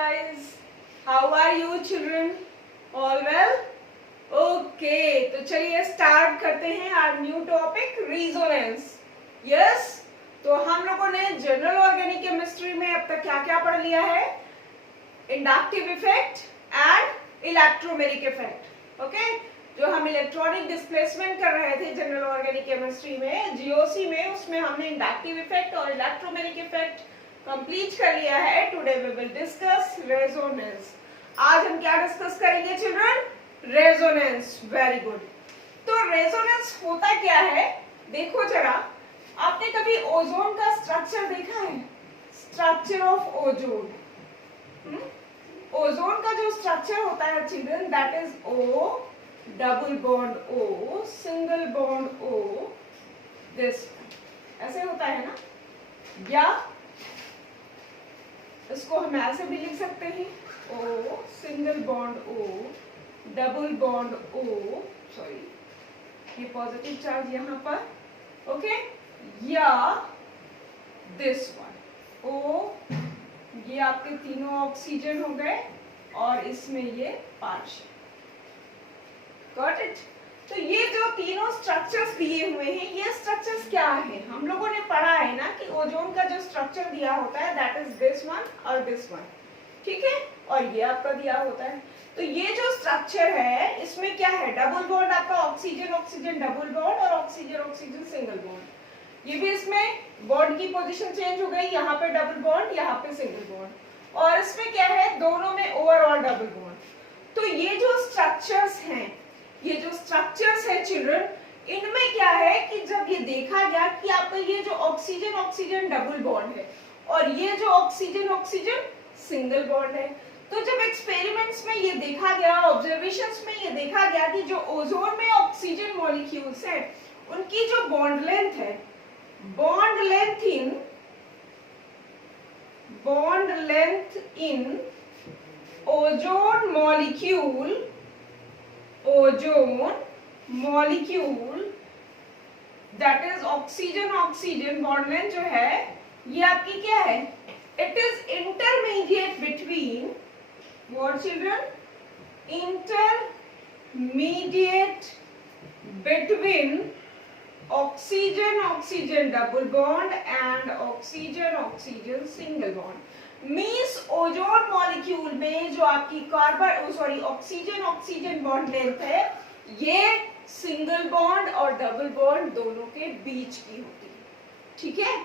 guys. How are you children? All well? Okay, तो चलिए start करते हैं our new topic resonance. Yes? तो हम लोगों ने जनरल ऑर्गेनिक केमिस्ट्री में अब तक क्या क्या पढ़ लिया है? Inductive effect and electromeric effect. Okay, जो हम इलेक्ट्रॉनिक डिस्प्लेसमेंट कर रहे थे जनरल ऑर्गेनिक केमिस्ट्री में, जीओसी में, उसमें हमने इंडक्टिव इफेक्ट और इलेक्ट्रोमेरिक इफेक्ट कंप्लीट कर लिया है. Today we will discuss resonance. आज हम क्या डिस्कस करेंगे चिल्ड्रन? रेजोनेंस. Very good. तो रेजोनेंस होता क्या है? देखो जरा, आपने कभी ओजोन का स्ट्रक्चर देखा है? Structure of ozone. ओजोन का जो स्ट्रक्चर होता है children, that is O, double bond O, single bond O, this ऐसे होता है ना. या इसको हम ऐसे भी लिख सकते हैं, O, single bond O, double bond O, sorry ये पॉजिटिव चार्ज यहाँ पर, ओके. या दिस वन ओ, ये आपके तीनों ऑक्सीजन हो गए और इसमें ये पार्शियल. Got it. तो ये जो तीनों स्ट्रक्चर्स दिए हुए हैं, ये स्ट्रक्चर्स क्या है? हम लोगों ने पढ़ा है ना कि ओजोन का जो स्ट्रक्चर दिया होता है दैट इज दिस वन और दिस वन, ठीक है, और ये आपका दिया होता है. तो ये जो स्ट्रक्चर है इसमें क्या है? डबल बॉन्ड आपका ऑक्सीजन ऑक्सीजन डबल बॉन्ड और ऑक्सीजन ऑक्सीजन सिंगल बॉन्ड. ये भी इसमें बॉन्ड की पोजीशन चेंज हो गई, यहाँ पे डबल बॉन्ड, यहाँ पे सिंगल बॉन्ड, और इसमें क्या है? दोनों में ओवर और डबल बॉन्ड. तो ये जो स्ट्रक्चर्स हैं, ये जो स्ट्रक्चर्स है चिल्ड्रन, इनमें क्या है कि जब ये देखा गया कि आपका ये जो ऑक्सीजन ऑक्सीजन डबल बॉन्ड है और ये जो ऑक्सीजन ऑक्सीजन सिंगल बॉन्ड है, तो जब एक्सपेरिमेंट्स में ये देखा गया, ऑब्जर्वेशंस में ये देखा गया कि जो ओजोन में ऑक्सीजन मॉलिक्यूल्स हैं उनकी जो बॉन्ड लेंथ है, bond length in ozone molecule that is oxygen oxygen bond length जो है ये आपकी क्या है? It is intermediate between what children? Intermediate between oxygen oxygen double bond and oxygen oxygen single bond. Means ozone molecule में जो आपकी carbon sorry oxygen oxygen bond length है ये सिंगल बॉन्ड और डबल बॉन्ड दोनों के बीच की होती है, ठीक है.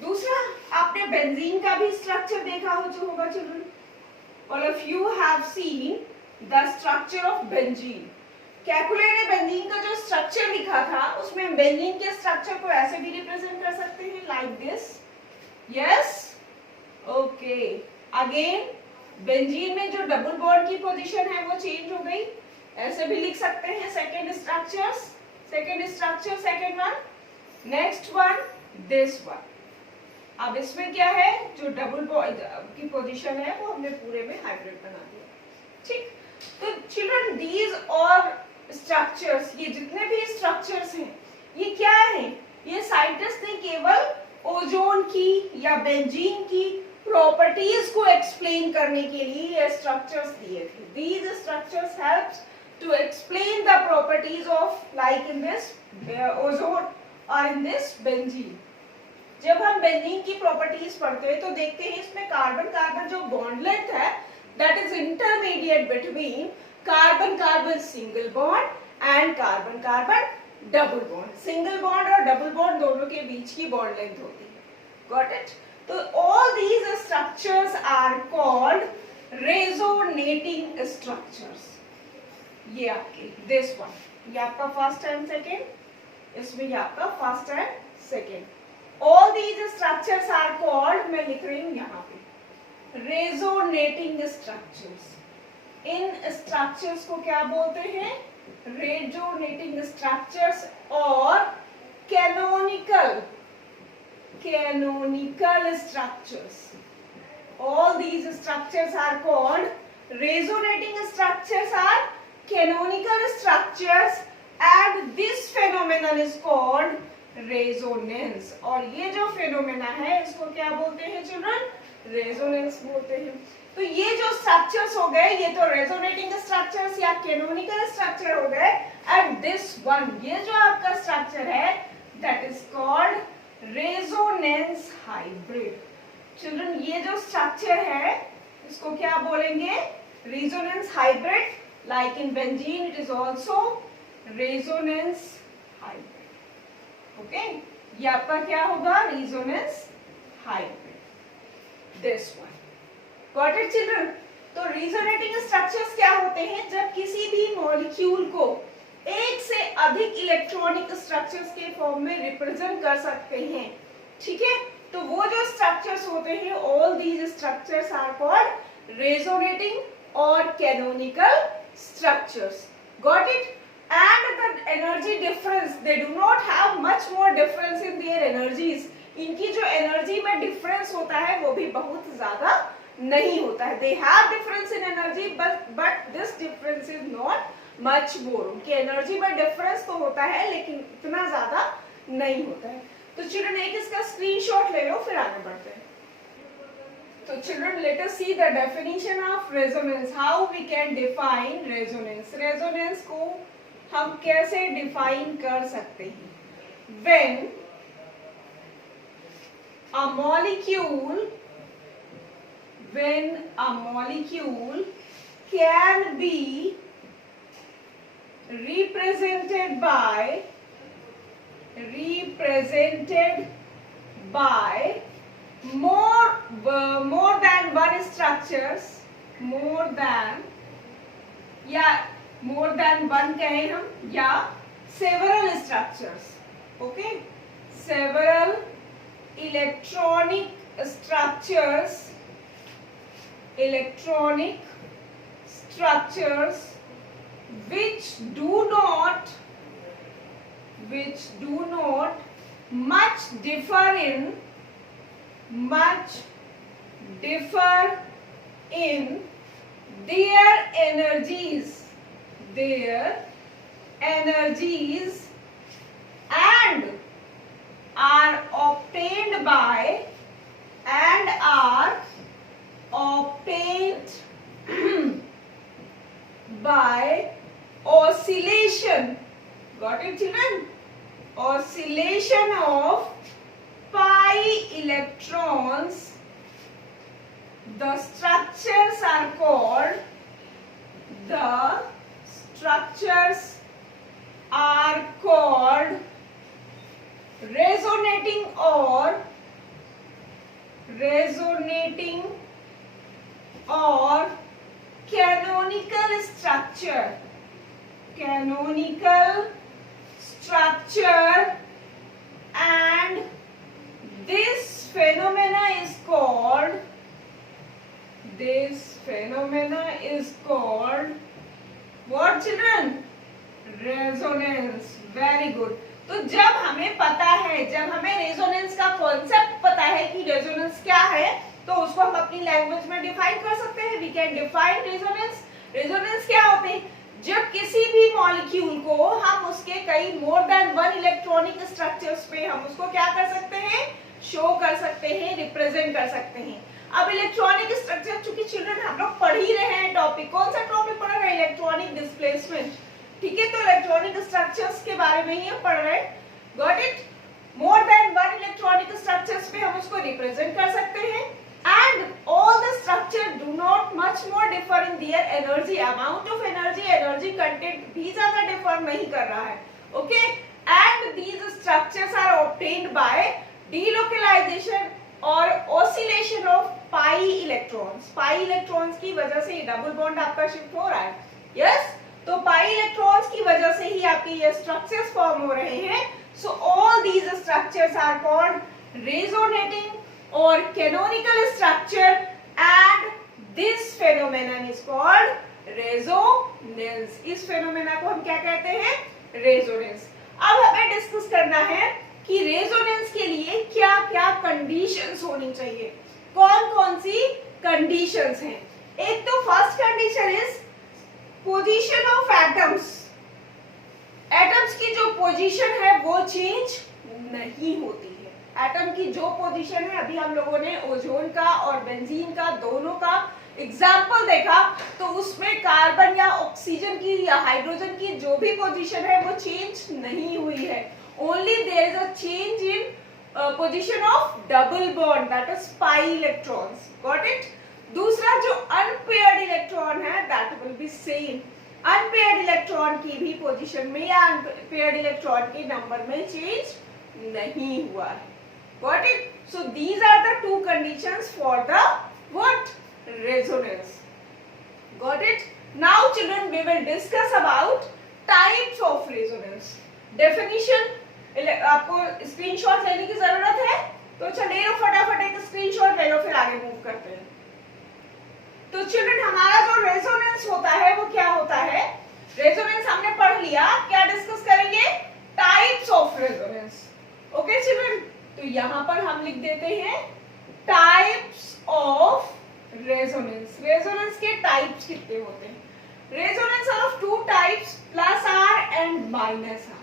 दूसरा, आपने बेंजीन का भी स्ट्रक्चर देखा होगा children. All of you have seen the structure of benzene. Kekulé ने बेंजीन का जो स्ट्रक्चर लिखा था उसमें बेंजीन के स्ट्रक्चर को ऐसे भी रिप्रेजेंट कर सकते हैं, like this. Yes, okay. Again benzene में जो डबल बॉन्ड की पोजीशन है वो चेंज हो गई, ऐसे भी लिख सकते हैं. Second structure, second one. Next one this one. अब इसमें क्या है? जो डबल बॉन्ड की पोजीशन है वो हमने पूरे में हाइब्रिड बना दिया, ठीक. तो चिल्ड्रन दीज और स्ट्रक्चर्स, ये जितने भी स्ट्रक्चर्स हैं ये क्या है? ये साइंटिस्ट ने केवल ओजोन की या बेंजीन की प्रॉपर्टीज को एक्सप्लेन करने के लिए ये स्ट्रक्चर्स दिए थे. These structures helps to explain the properties of like in this ozone और इन दिस बेंजीन. जब हम बेंजीन की प्रॉपर्टीज पढ़ते हैं तो देखते हैं इसमें कार्बन कार्बन जो बॉन्ड लेंथ है that is intermediate between carbon carbon single bond and carbon carbon double bond. Single bond और डबल बॉन्ड दोनों के बीच की बॉन्ड लेंथ होती है. Got it. तो all these structures are called resonating structures. ये आपके this one, ये आपका फर्स्ट एंड सेकेंड, इसमें ये आपका first and second. All these structures are called, मैं लिख रही हूँ यहाँ पे, resonating structures. इन structures को क्या बोलते हैं? resonating structures और canonical structures. All these structures are called resonating structures are canonical structures and this phenomenon is called resonance. और ये जो phenomena है इसको क्या बोलते हैं चिल्ड्रन? रेजोनेंस बोलते हैं। तो ये जो स्ट्रक्चर्स हो गए, ये तो रेजोनेटिंग स्ट्रक्चर्स या कैनोनिकल स्ट्रक्चर हो गए। एंड दिस वन, ये जो आपका स्ट्रक्चर है, that is called resonance hybrid. Children, ये जो स्ट्रक्चर है इसको क्या बोलेंगे? Resonance hybrid. Like in benzene it is also resonance hybrid. Okay, ये आपका क्या होगा? Resonance hybrid, this one. Got it children? तो रेजोनेटिंग स्ट्रक्चर्स क्या होते हैं? जब किसी भी मॉलिक्यूल को एक से अधिक इलेक्ट्रॉनिक स्ट्रक्चर्स के फॉर्म में रिप्रेजेंट कर सकते हैं, ठीक है? तो वो जो स्ट्रक्चर्स होते हैं, all these structures are called resonating और canonical structures. Got it? And the energy difference, they do not have much more difference in their energies. इनकी जो एनर्जी में डिफरेंस होता है वो भी बहुत ज्यादा नहीं होता है। They have difference in energy, but this difference is not much more. उनकी एनर्जी में डिफरेंस तो होता है लेकिन इतना ज्यादा नहीं होता है। तो चिल्ड्रन, एक इसका स्क्रीनशॉट ले लो, फिर आगे बढ़ते हैं। तो children, let us see the definition of resonance. How we can define resonance? Resonance को हम कैसे डिफाइन कर सकते हैं? When a molecule can be represented by more than one structures, more than one कहें हम, या several structures, okay, several electronic structures which do not much differ in their energies and are obtained by oscillation. Got it, children? Oscillation of pi electrons. The structures are called resonating or canonical structure, and this phenomena is called what, children? Resonance. Very good. तो जब हमें पता है, जब हमें resonance का concept पता है कि रेजोनेंस क्या है, तो उसको हम अपनी लैंग्वेज में डिफाइन कर सकते हैं। We can define resonance. Resonance क्या होते हैं? जब किसी भी मॉलिक्यूल को हम उसके कई मोर देन वन इलेक्ट्रॉनिक स्ट्रक्चर्स पे हम उसको क्या कर सकते हैं? शो कर सकते हैं, रिप्रेजेंट कर सकते हैं। अब इलेक्ट्रॉनिक स्ट्रक्चर, चूंकि चिल्ड्रन हम लोग पढ़ ही रहे हैं टॉपिक, कौन सा टॉपिक पढ़ रहे हैं? इलेक्ट्रॉनिक डिस्प्लेसमेंट, ठीक है? तो इलेक्ट्रॉनिक स्ट्रक्चर्स के बारे में ही हम पढ़ रहे हैं। Got it? More than one electronic structures पे हम उसको रिप्रेजेंट कर सकते हैं, and all the structure do not much more differ in their energy, amount of energy content भी ज्यादा डिफर नहीं कर रहा है। Okay, and these structures are obtained by delocalisation और oscillation of pi electrons. Pi electrons की वजह से डबल बॉन्ड आपका शिफ्ट हो रहा है। यस, तो पाई इलेक्ट्रॉन्स की वजह से ही आपके ये स्ट्रक्चर्स फॉर्म हो रहे हैं। So all these structures are called resonating और canonical structure, and this phenomenon is called resonance. इस फेनोमेना को हम क्या कहते हैं? रेजोनेंस। अब हमें डिस्कस करना है कि रेजोनेंस के लिए क्या क्या कंडीशंस होनी चाहिए, कौन कौन सी कंडीशंस हैं। एक तो first condition is position of atoms. Atoms की जो पोजीशन है वो चेंज नहीं होती है। एटम की जो पोजीशन है, अभी हम लोगों ने ओजोन का और बेंजीन का दोनों का एग्जाम्पल देखा, तो उसमें कार्बन या ऑक्सीजन की या हाइड्रोजन की जो भी पोजीशन है वो चेंज नहीं हुई है, only there is a change in position of double bond, that is pi electrons, got it. दूसरा जो अनपेयर्ड इलेक्ट्रॉन है that will be same, unpaired electron की भी पोजीशन में या अनपेयर्ड इलेक्ट्रॉन के नंबर में चेंज नहीं हुआ है, got it. So these are the two conditions for the what, resonance, got it। now children we will discuss about types of resonance, definition। आपको स्क्रीनशॉट लेने की जरूरत है तो चलिए लो फटाफट एक स्क्रीनशॉट ले लो, फिर आगे मूव करते हैं। तो चिल्ड्रन हमारा जो रेजोनेंस होता है वो क्या होता है, रेजोनेंस हमने पढ़ लिया, क्या डिस्कस करेंगे, types of resonance, okay children. तो यहां पर हम लिख देते हैं टाइप्स ऑफ रेजोनेंस। रेजोनेंस के टाइप्स कितने होते हैं, resonance are of two types, plus R and minus R.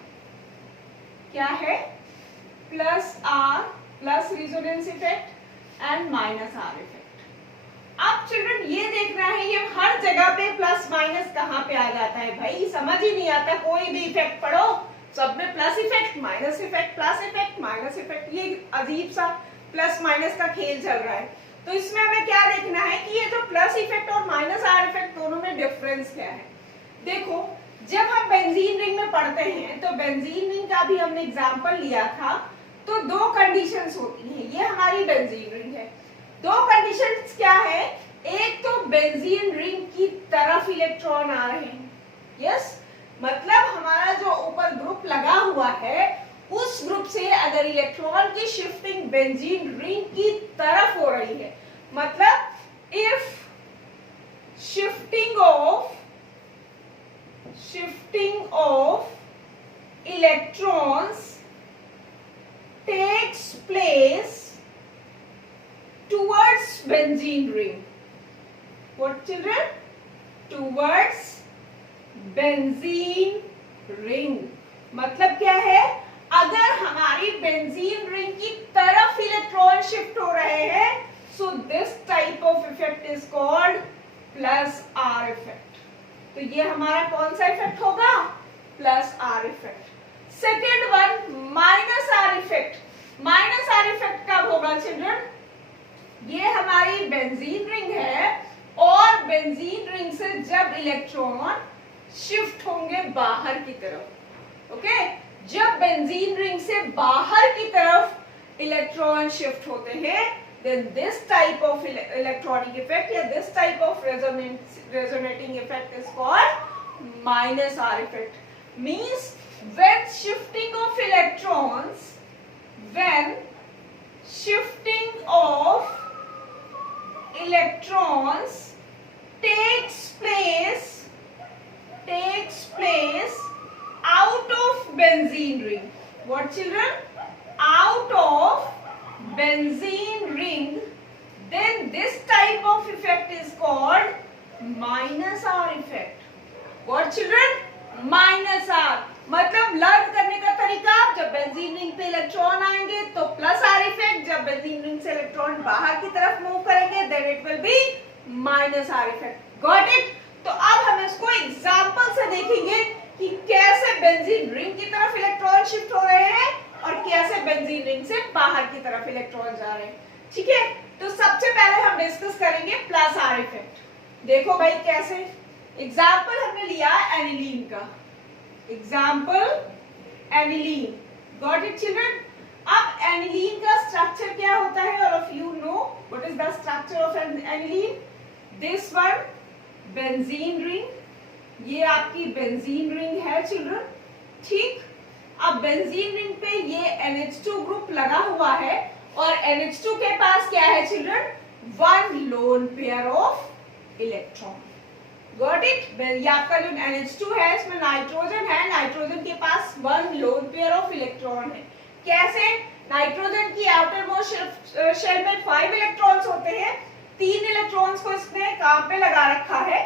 क्या है, plus R, plus resonance effect and minus R effect. अब चिल्ड्रन ये देखना है, ये हर जगह पे प्लस माइनस कहां पे आ जाता है भाई, समझ ही नहीं आता, कोई भी इफेक्ट पढ़ो सब में plus effect minus effect, plus effect minus effect, ये अजीब सा प्लस माइनस का खेल चल रहा है। तो इसमें हमें क्या देखना है कि ये जो प्लस इफेक्ट और माइनस आर इफेक्ट दोनों में डिफरेंस क्या है। देखो जब हम बेंजीन रिंग में पढ़ते हैं तो बेंजीन रिंग का भी हमने एग्जांपल लिया था, तो दो कंडीशंस होती हैं, ये हमारी बेंजीन रिंग है, दो कंडीशंस क्या है, एक तो बेंजीन रिंग की तरफ इलेक्ट्रॉन आ रहे हैं, यस, मतलब हमारा जो ऊपर ग्रुप लगा हुआ है उस ग्रुप से अगर इलेक्ट्रॉन की शिफ्टिंग बेंजीन रिंग की तरफ हो रही है, मतलब if shifting of electrons takes place towards benzene ring, what children, towards benzene ring, मतलब क्या है, अगर हमारी बेंजीन रिंग की तरफ इलेक्ट्रॉन शिफ्ट हो रहे हैं, so this type of effect is called plus R effect. तो ये हमारा कौन सा इफेक्ट होगा, plus R effect. Second one minus R effect. Minus R effect कब होगा चिल्ड्रन, ये हमारी बेंजीन रिंग है और बेंजीन रिंग से जब इलेक्ट्रॉन शिफ्ट होंगे बाहर की तरफ, ओके, जब बेंजीन रिंग से बाहर की तरफ इलेक्ट्रॉन शिफ्ट होते हैं, then this type of electronic effect या this type of resonating effect is called minus R effect. Means when shifting of electrons out of benzene ring. What children? Out of benzene ring, then this type of effect is called minus R effect. What children? Minus R. मतलब learn करने का तरीका, जब benzene ring पे electron आएंगे तो plus R effect, जब benzene ring से इलेक्ट्रॉन बाहर की तरफ मूव करेंगे then it will be minus R effect. Got it? तो अब हम इसको एग्जांपल से देखेंगे कि कैसे बेंजीन रिंग की तरफ इलेक्ट्रॉन शिफ्ट हो रहे हैं और कैसे बेंजीन रिंग से बाहर की तरफ इलेक्ट्रॉन जा रहे हैं। ठीक है, तो सबसे पहले हम डिस्कस करेंगे प्लस आर इफेक्ट। देखो भाई कैसे, एग्जाम्पल हमने लिया एनिलीन का, example aniline. Got it children? अब एनिलीन का स्ट्रक्चर क्या होता है, और of you know what is the structure of aniline? This one benzene ring, ये आपकी बेंजीन रिंग है चिल्ड्रन। ठीक, अब बेंजीन रिंग पे ये NH2 ग्रुप लगा हुआ है और NH2 के पास क्या है children? One lone pair of electron. Got it? ये आपका जो NH2 है इसमें नाइट्रोजन है, नाइट्रोजन के पास one lone pair of electron है। कैसे? नाइट्रोजन की आउटर मोस्ट शेल में 5 इलेक्ट्रॉन्स होते हैं, 3 इलेक्ट्रॉन्स को इसने काम पे लगा रखा है।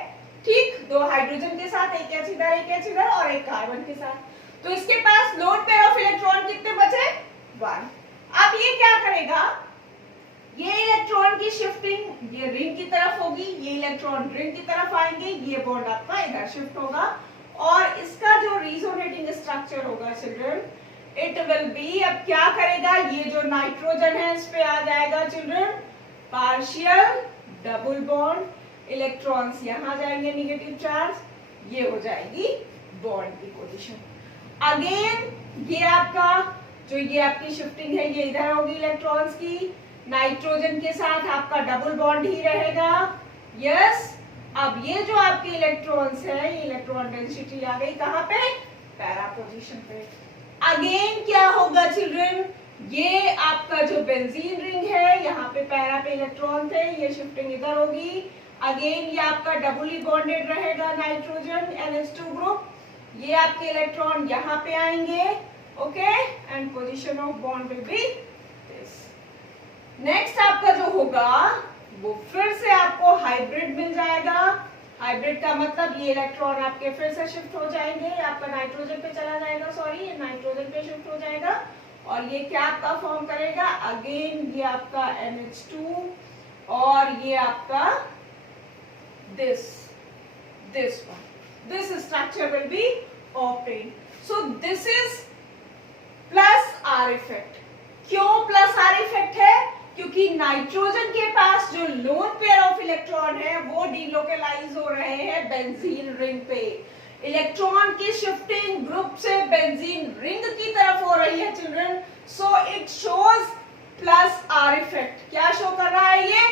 ठीक, 2 हाइड्रोजन के साथ, एक H इधर और एक कार्बन के साथ। तो इसके पास लोन पेयर ऑफ इलेक्ट्रॉन कितने बचे? 1। अब ये क्या करेगा, ये इलेक्ट्रॉन की शिफ्टिंग ये रिंग की तरफ होगी, ये इलेक्ट्रॉन रिंग की तरफ आएंगे, ये बॉन्ड आपका इधर शिफ्ट होगा और इसका जो रिजोनेटिंग स्ट्रक्चर होगा चिल्ड्रन, इट विल बी, अब क्या करेगा, ये जो नाइट्रोजन है इस पे आ जाएगा children partial double bond, electrons यहां जाएंगे नेगेटिव चार्ज, ये हो जाएगी बॉन्ड की पोजीशन। अगेन ये आपका जो ये आपकी शिफ्टिंग है ये इधर होगी इलेक्ट्रॉन्स की, नाइट्रोजन के साथ आपका डबल बॉन्ड ही रहेगा। यस, अब ये जो आपके इलेक्ट्रॉन्स है, ये इलेक्ट्रॉन डेंसिटी आ गई कहां पे, पैरा पोजीशन पे। अगेन क्या होगा चिल्ड्रन, ये आपका जो बेंजीन रिंग है, यहाँ पे पैरा पे इलेक्ट्रॉन थे, ये शिफ्टिंग इधर होगी। अगेन ये आपका डबली बॉन्डेड रहेगा नाइट्रोजन NH2 ग्रुप, ये आपके इलेक्ट्रॉन यहाँ पे आएंगे, okay, and position of bond will be this. Next आपका जो होगा वो फिर से आपको हाइब्रिड मिल जाएगा। हाइब्रिड का मतलब ये इलेक्ट्रॉन आपके फिर से शिफ्ट हो जाएंगे, आपका नाइट्रोजन पे चला जाएगा, सॉरी ये नाइट्रोजन पे शिफ्ट हो जाएगा और ये क्या आपका फॉर्म करेगा, अगेन ये आपका NH2 और ये आपका this one, this structure will be obtained. So this is plus R effect. क्यों प्लस आर इफेक्ट है, क्योंकि नाइट्रोजन के पास जो लोन पेयर ऑफ इलेक्ट्रॉन है वो डिलोकलाइज हो रहे हैं बेंजीन रिंग पे। इलेक्ट्रॉन की शिफ्टिंग ग्रुप से बेंजीन रिंग की तरफ हो रही है children, so it shows plus R effect. क्या शो कर रहा है, ये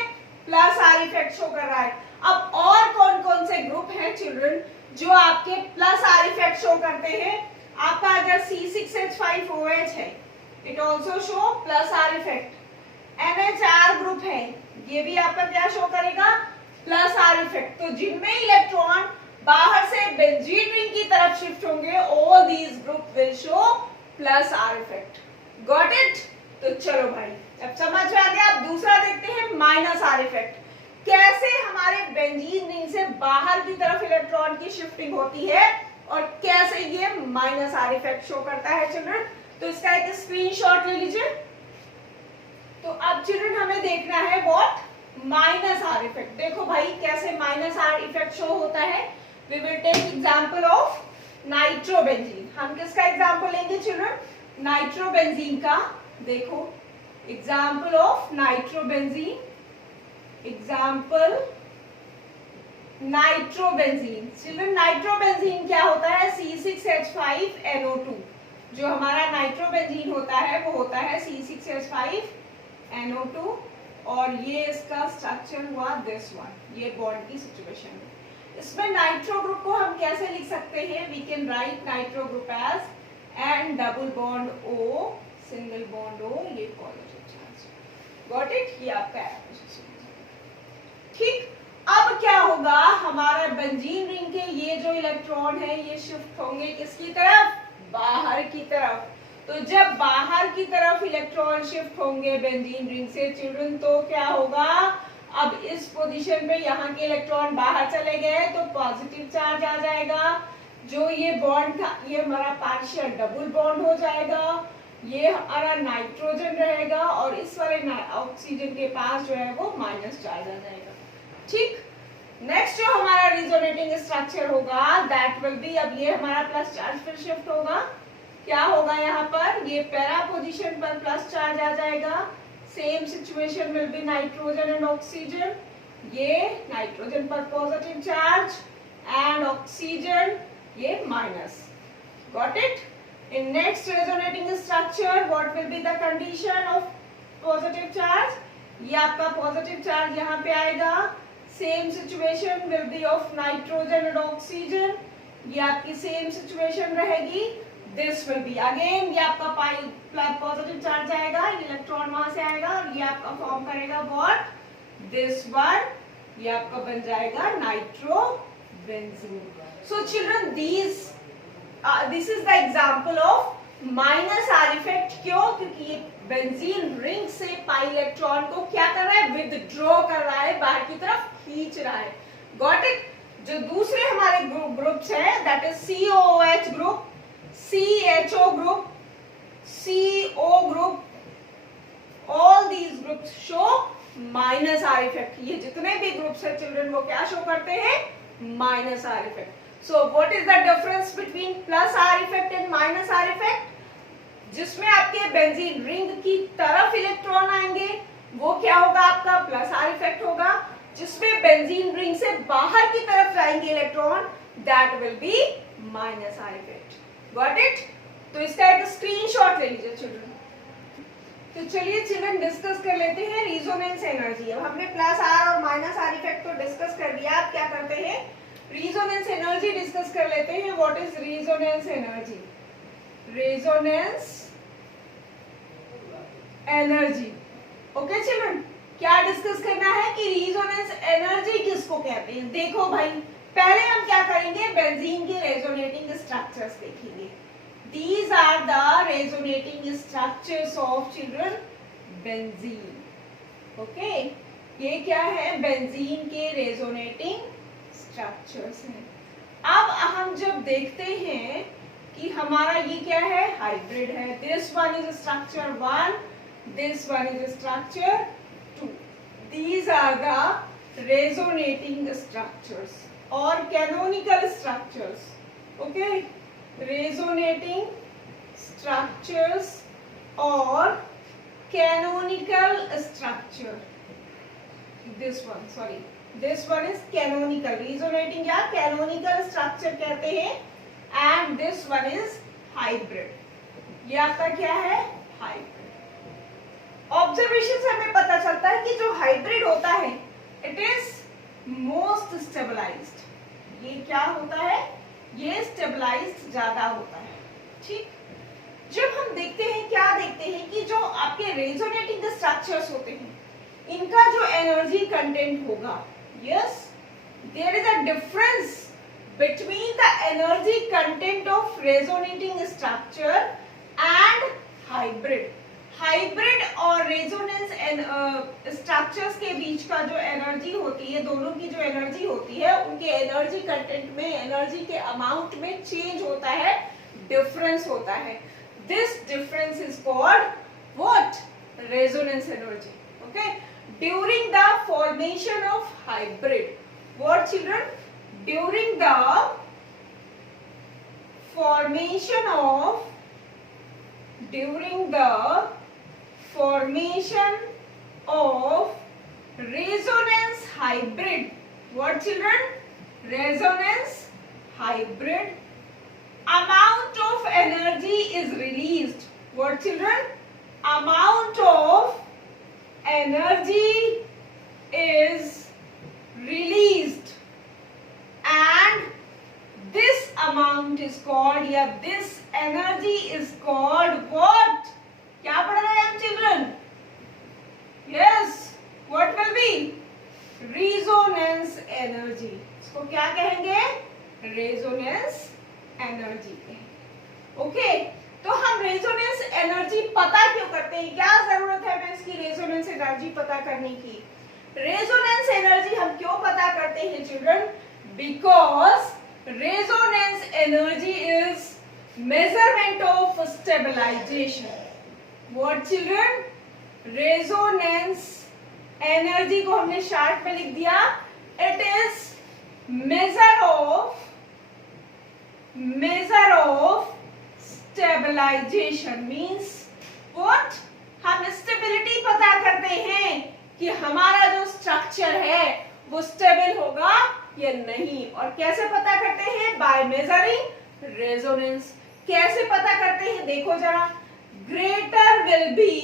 प्लस आर इफेक्ट शो कर रहा है। अब और कौन कौन से ग्रुप हैं चिल्ड्रन जो आपके प्लस आर इफेक्ट शो करते हैं, आपका अगर C6H5OH है, it also show plus R effect. NHR group है, ये भी आपका क्या शो करेगा, प्लस आर इफेक्ट। तो जिनमें इलेक्ट्रॉन बाहर से बेंजीन रिंग की तरफ शिफ्ट होंगे, all these group will show plus R effect. Got it? तो चलो भाई अब समझ में आ गया। अब दूसरा देखते हैं माइनस आर इफेक्ट। कैसे हमारे बेंजीन रिंग से बाहर की तरफ इलेक्ट्रॉन की शिफ्टिंग होती है और कैसे ये माइनस आर इफेक्ट शो करता है चिल्ड्रन। तो इसका एक स्क्रीनशॉट ले लीजिए। तो अब चिल्ड्रन हमें देखना है व्हाट माइनस आर इफेक्ट। देखो भाई कैसे माइनस आर इफेक्ट शो होता है। We will take example of nitrobenzene. हम किसका एग्जांपल लेंगे चिल्ड्रन, नाइट्रोबेंजीन का। देखो example of nitrobenzene, example nitrobenzene. Children nitrobenzene क्या होता है, C6H5NO2। जो हमारा नाइट्रोबेंजीन होता है वो होता है C6H5NO2 और ये इसका स्ट्रक्चर हुआ दिस वन, ये बॉन्ड की सिचुएशन है। इसमें नाइट्रो ग्रुप को हम कैसे लिख सकते हैं, we can write nitro group as N double bond O single bond O, ये पॉजिटिव चार्ज। Got it? ये आपका एप्लीकेशन। ठीक, अब क्या होगा, हमारा बेंजीन रिंग के ये जो इलेक्ट्रॉन है ये शिफ्ट होंगे किसकी तरफ, बाहर की तरफ। तो जब बाहर की तरफ इलेक्ट्रॉन शिफ्ट होंगे बेंजीन रिंग से चिल्ड्रन, तो क्या होगा, अब इस पोजीशन पे यहाँ के इलेक्ट्रॉन बाहर चले गए तो पॉजिटिव चार्ज आ जाएगा। जो ये बॉन्ड था ये हमारा पार्शियल डबल बॉन्ड हो जाएगा, ये हमारा नाइट्रोजन रहेगा और इस वाले ऑक्सीजन के पास जो है वो माइनस चार्ज आ जाएगा। ठीक, नेक्स्ट जो हमारा रिजोनेटिंग स्ट्रक्चर होगा दैट विल बी, अब ये हमारा प्लस चार्ज फिर शिफ्ट होगा। क्या होगा यहाँ पर, ये पैरा पोजीशन पर प्लस चार्ज आ जाएगा। Same situation will be nitrogen and oxygen, ये नाइट्रोजन पर पॉजिटिव चार्ज एंड ऑक्सीजन ये minus. Got it? In next resonating structure what will be the condition of positive charge, ये आपका positive charge यहाँ पे आएगा। Same situation will be of nitrogen and oxygen, ये आपकी सेम सिचुएशन रहेगी। This will be again, ये आपका पॉजिटिव चार्ज आएगा, इलेक्ट्रॉन वहां से आएगा और ये आपका फॉर्म करेगा व्हाट, दिस वन, ये आपका बन जाएगा nitrobenzene. So children this is the example of minus R effect. क्यों? क्योंकि ये बेंजीन रिंग से पाई इलेक्ट्रॉन को क्या कर रहा है, विथड्रॉ कर रहा है, बाहर की तरफ खींच रहा है। Got it? जो दूसरे हमारे ग्रुप्स हैं that is COOH group, CHO group, CO group all these groups show minus R effect. ये जितने भी ग्रुप्स है चिल्ड्रन वो क्या शो करते हैं? Minus R effect. So what is the difference between plus R effect and minus R effect? जिसमें आपके बेंजीन रिंग की तरफ इलेक्ट्रॉन आएंगे वो क्या होगा? आपका प्लस आर इफेक्ट होगा। जिसमें बेंजीन रिंग से बाहर की तरफ जाएंगे electron, that will be minus R effect. Got it? तो इसका एक स्क्रीनशॉट ले लीजिए चिल्ड्रन। तो चलिए चिल्ड्रन डिस्कस कर लेते हैं रिजोनेंस एनर्जी। अब हमने प्लस आर और माइनस आर इफेक्ट तो डिस्कस कर दिया, अब क्या करते हैं? रिजोनेंस एनर्जी डिस्कस कर लेते हैं। What is resonance energy? Resonance energy. Okay children, क्या डिस्कस करना है कि रेजोनेंस एनर्जी किसको कहते हैं? देखो भाई, पहले हम क्या करेंगे? बेंजीन के रेजोनेटिंग स्ट्रक्चर्स देखेंगे। These are the resonating structures of children benzene. Okay, ये क्या है? बेंजीन के रेजोनेटिंग स्ट्रक्चर्स हैं। अब हम जब देखते हैं कि हमारा ये क्या है? हाइब्रिड है। This one is structure 1, this one is structure 2। These are the resonating structures और canonical structures. Okay, resonating structures और canonical structure. This one is canonical. Resonating या canonical structure कहते हैं, and this one is hybrid. ये आपका क्या है? Hybrid. Observation से हमें पता चलता है कि जो हाइब्रिड होता है इट इज मोस्ट स्टेबलाइज्ड। ये क्या होता है? ये स्टेबलाइज्ड ज्यादा होता है। ठीक, जब हम देखते हैं, क्या देखते हैं कि जो आपके रेजोनेटिंग स्ट्रक्चर्स होते हैं इनका जो एनर्जी कंटेंट होगा, yes, there is a difference between the energy content of resonating structure and hybrid. Hybrid और रेजोनेंस स्ट्रक्चर्स के बीच का जो एनर्जी होती है, दोनों की जो एनर्जी होती है उनके एनर्जी कंटेंट में, एनर्जी के अमाउंट में चेंज होता है, डिफरेंस होता है। This difference is called what? Resonance energy. Okay, during the formation of hybrid, what children? During the formation of resonance hybrid. What children? Resonance hybrid. Amount of energy is released. What children? Amount of energy is released, and this amount is called, या this energy is called what? क्या पढ़ रहे हैं हम children? Yes, what will be? Resonance energy. इसको क्या कहेंगे? Resonance energy कहेंगे। ओके, तो हम रेजोनेंस एनर्जी पता क्यों करते हैं? क्या जरूरत है हमें इसकी रेजोनेंस एनर्जी पता करने की? रेजोनेंस एनर्जी हम क्यों पता करते हैं children? Because resonance energy is measurement of stabilization. What children? Resonance energy को हमने शार्ट में लिख दिया, it is measure of stabilization means what? हम स्टेबिलिटी पता करते हैं कि हमारा जो स्ट्रक्चर है वो स्टेबल होगा या नहीं। और कैसे पता करते हैं? By measuring resonance. कैसे पता करते हैं? देखो जरा, greater will be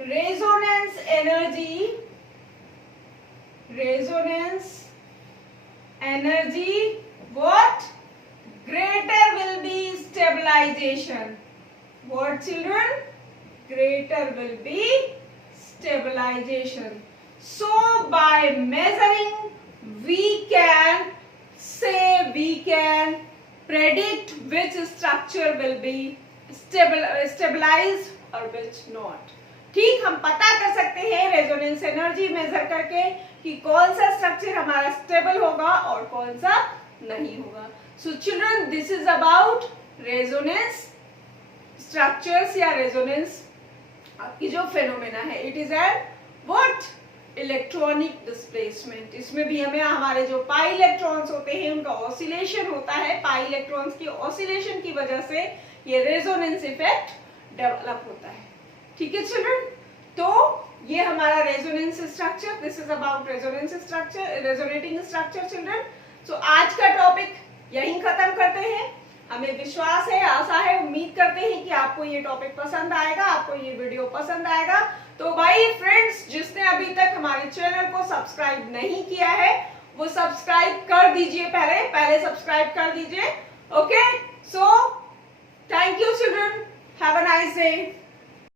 resonance energy what? Greater will be stabilization. What children? Greater will be stabilization. So by measuring we can predict which structure will be stabilized or which not. ठीक, हम पता कर सकते हैं रेजोनेंस एनर्जी मेजर करके कि कौन सा स्ट्रक्चर हमारा स्टेबल होगा और कौन सा नहीं होगा। So children, this is about resonance structures या रेजोनेंस की जो फेनोमेना है, it is an what, electronic displacement. इसमें भी हमें हमारे जो पाई इलेक्ट्रॉन्स होते हैं उनका ऑसिलेशन होता है, पाई इलेक्ट्रॉन्स की ऑसिलेशन की वजह से ये रेजोनेंस इफेक्ट डेवलप होता है। ठीक है चिल्ड्रन, तो ये हमारा resonance structure, this is about resonance structure, resonating structure children. So आज का टॉपिक यहीं खत्म करते हैं। हमें विश्वास है, आशा है, उम्मीद करते हैं कि आपको ये टॉपिक पसंद आएगा, आपको ये वीडियो पसंद आएगा। तो भाई फ्रेंड्स, जिसने अभी तक हमारे चैनल को सब्सक्राइब नहीं किया है वो सब्सक्राइब कर दीजिए, पहले सब्सक्राइब कर दीजिए। Okay, so thank you children, have a nice day.